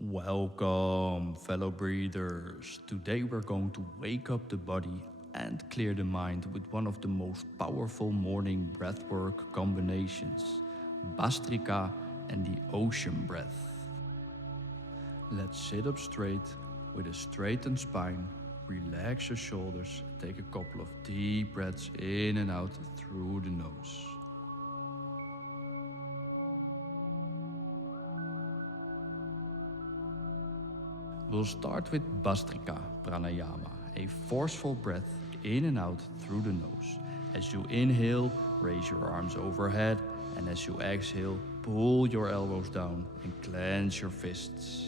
Welcome, fellow breathers. Today we're going to wake up the body and clear the mind with one of the most powerful morning breathwork combinations, Bhastrika and the ocean breath. Let's sit up straight with a straightened spine, relax your shoulders, take a couple of deep breaths in and out through the nose. We'll start with Bhastrika Pranayama, a forceful breath in and out through the nose. As you inhale, raise your arms overhead, and as you exhale, pull your elbows down and clench your fists.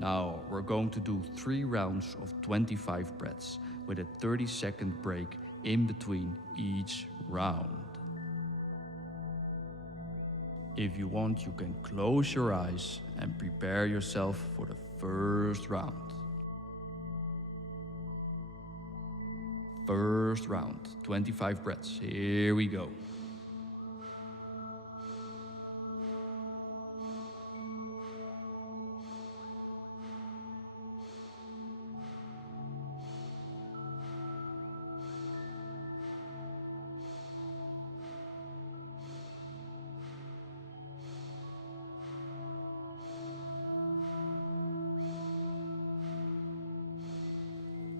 Now we're going to do 3 rounds of 25 breaths with a 30-second break in between each round. If you want, you can close your eyes and prepare yourself for the first round. First round, 25 breaths. Here we go.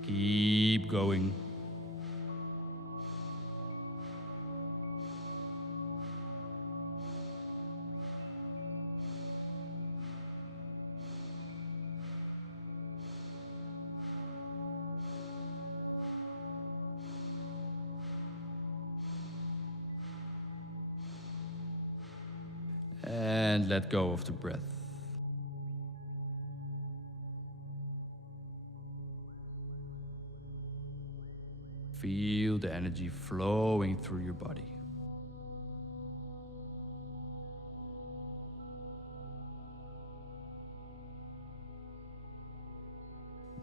Keep going. And let go of the breath. Feel the energy flowing through your body.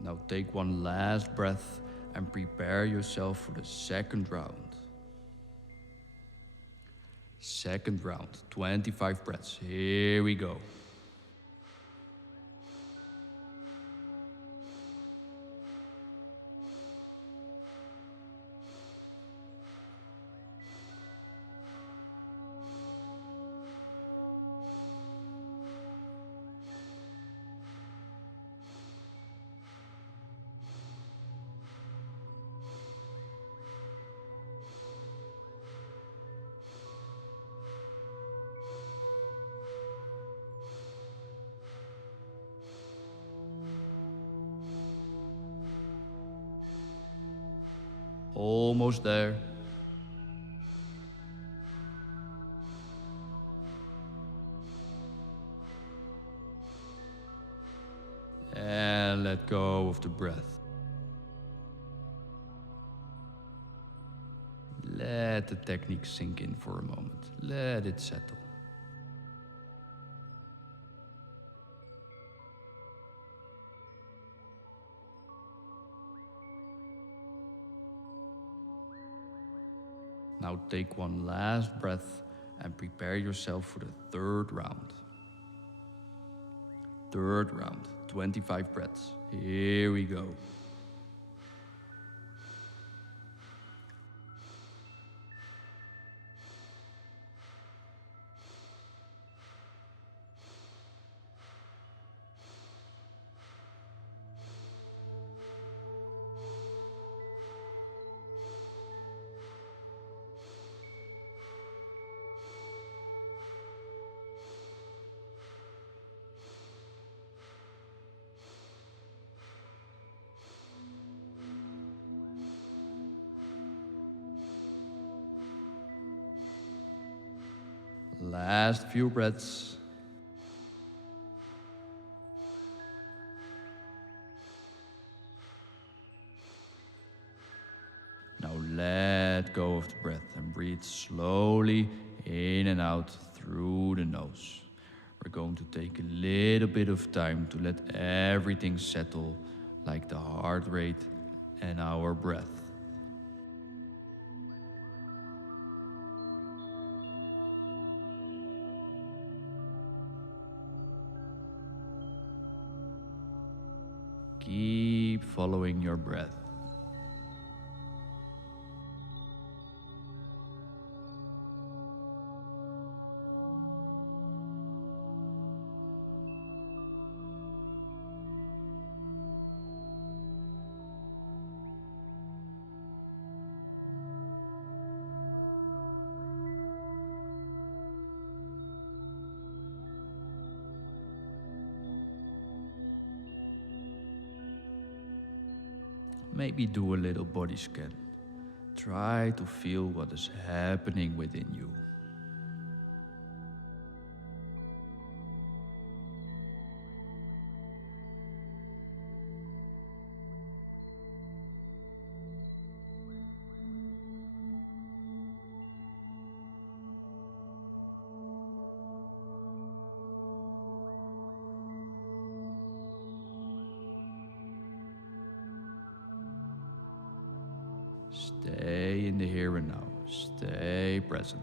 Now take one last breath and prepare yourself for the second round. Second round, 25 breaths. Here we go. Almost there. And let go of the breath. Let the technique sink in for a moment. Let it settle. Now take one last breath and prepare yourself for the third round. Third round, 25 breaths. Here we go. Last few breaths. Now let go of the breath and breathe slowly in and out through the nose. We're going to take a little bit of time to let everything settle, like the heart rate and our breath. keep following your breath. Maybe do a little body scan. Try to feel what is happening within you. Stay in the here and now. Stay present.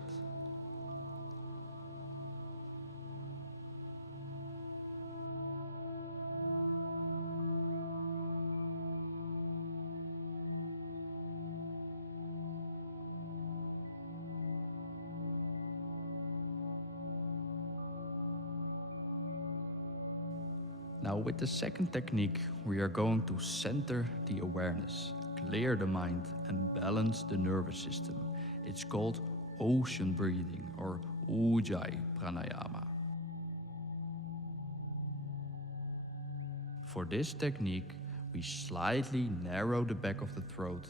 Now with the second technique, we are going to center the awareness, clear the mind and balance the nervous system. It's called ocean breathing or Ujjayi Pranayama. For this technique, we slightly narrow the back of the throat,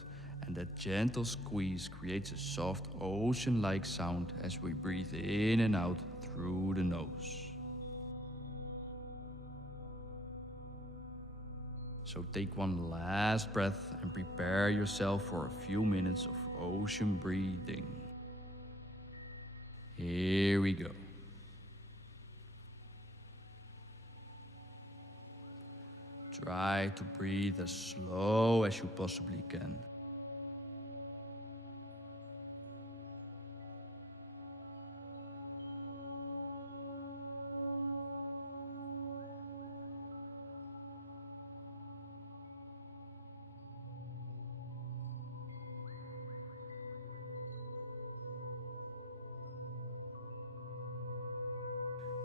and that gentle squeeze creates a soft ocean-like sound as we breathe in and out through the nose. So take one last breath and prepare yourself for a few minutes of ocean breathing. Here we go. Try to breathe as slow as you possibly can.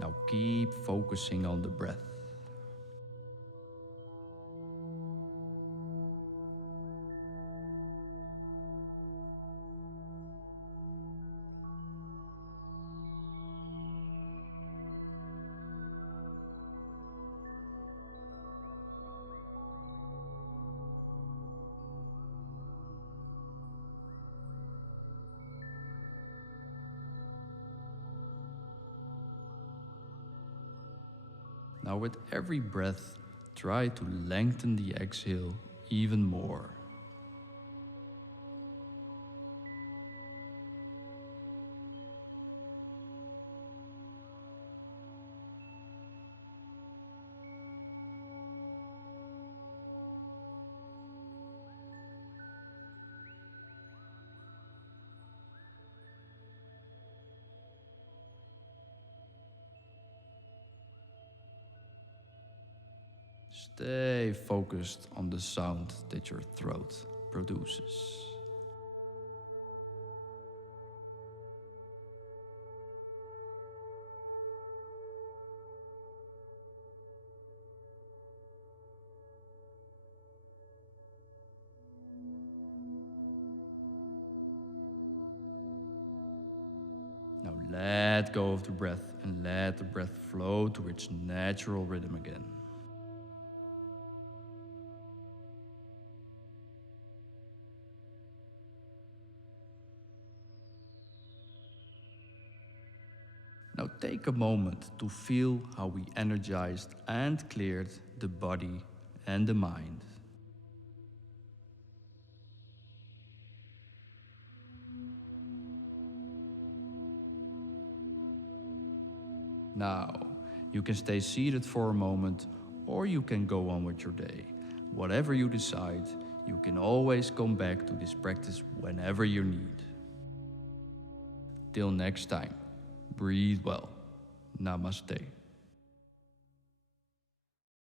Now keep focusing on the breath. Now with every breath, try to lengthen the exhale even more. Stay focused on the sound that your throat produces. Now let go of the breath and let the breath flow to its natural rhythm again. Now take a moment to feel how we energized and cleared the body and the mind. Now, you can stay seated for a moment or you can go on with your day. Whatever you decide, you can always come back to this practice whenever you need. Till next time, breathe well. Namaste.